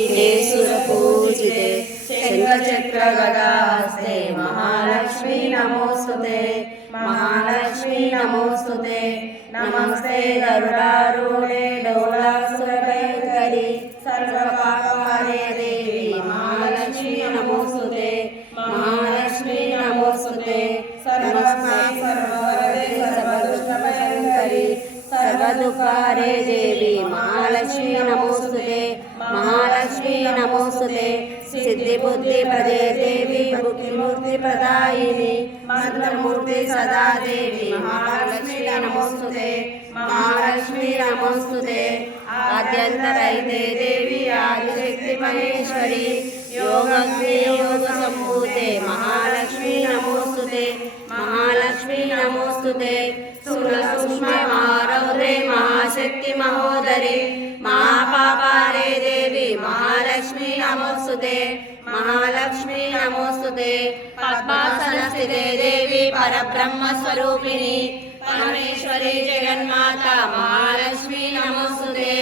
सुरपूजिते शङ्खचक्रगदास्ते महालक्ष्मी नमोस्तुते महालक्ष्मी नमोस्तुते नमस्ते गरुडारूढे डोलासुरभयङ्करि सर्वपापहरे देवी महालक्ष्मी नमोस्तुते महालक्ष्मी नमोस्तुते सर्ववरदे सर्वदुष्टभयङ्करि सर्वदुःखहरे देवी महालक्ष्मी नमोस्तुते महालक्ष्मी नमोस्तुते सिद्धि बुद्धि प्रदे देवी बुद्धिमूर्ति प्रदायिनी मंत्रमूर्ति सदा देवी महालक्ष्मी नमोस्तुते महालक्ष्मी नमोस्तुते आद्यंतरहिते देवी आदिशक्ति महेश्वरी योगग्नि योग संभूते महालक्ष्मी नमोस्तुते महालक्ष्मी नमोस्तुते सूक्ष्म महारौद्रे महाशक्ति महोदरी महापापारे देवी महालक्ष्मी नमोस्तुते महालक्ष्मी नमोस्तुते पद्मासनस्थिते देवी परब्रह्म स्वरूपिणी परमेश्वरी जगन्माता महालक्ष्मी नमोस्तुते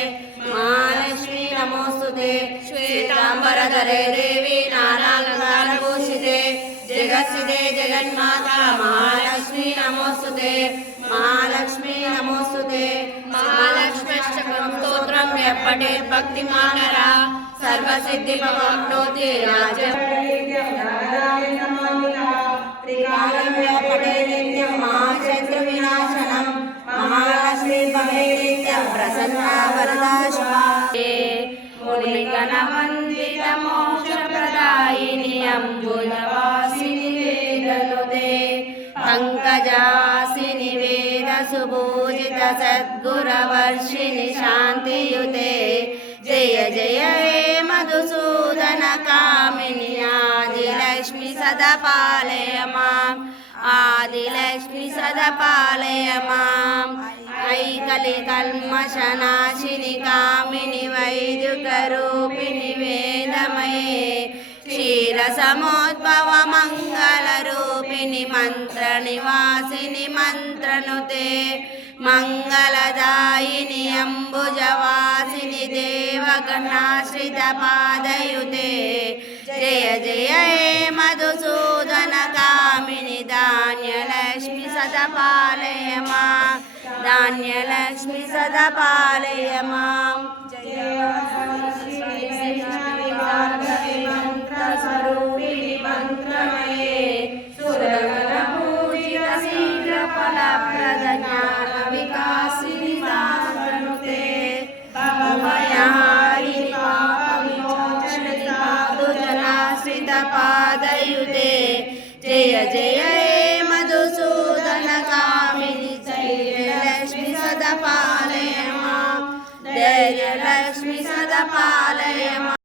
महालक्ष्मी नमोस्तुते श्वेतांबरधरे देवी नानालंकारभूषिते जगत्स्थिते जगन्माता महालक्ष्मी नमोस्तुते महालक्ष्मी नमोस्तुते महालक्ष्म्यष्टकं स्तोत्रं यः पठेत् भक्तिमानरा सर्वसिद्धिमवाप्नोति त्रिकालं यः पठेत् नित्यं महाशत्रुविनाशनं महालक्ष्मी भवेत् नित्यं प्रसन्ना वरदा शुभा मुनिगणवन्दितमोक्षप्रदायिनी अम्बुजवासिनि वेदनुते पंकजासिनि वेदसुपूजित सद्गुरवर्षिणि शान्तियुते जय जय हे मधुसूदन कामिनि आदिलक्ष्मी सदा पालय माम् आदिलक्ष्मी सदा पालय माम् ऐकलिकल्मषनाशिनि कामिनि वैद्युकरूपिणि वेदमये क्षीरसमोद्भव मङ्गलरूपिणि मन्त्रनिवासिनि मन्त्रनुते मङ्गलदायिनि अम्बुजवासिनि देवगणाश्रितपादयुते जय जय हे मधुसूदन कामिनि धान्यलक्ष्मी सदा पालय माम् धान्यलक्ष्मी सदा पालय माम् मंत्रस्वरूपिणि मंत्रमये सुरगणपूजित शीघ्रफलप्रद ज्ञानविकासिनि सान्द्रनुते भवभयहारिणि पापविमोचनि साधुजनाश्रितपादयुते जय जय हे मधुसूदन कामिनि धैर्यलक्ष्मी सदा पालय माम् धैर्यलक्ष्मी सदा पालय माम्।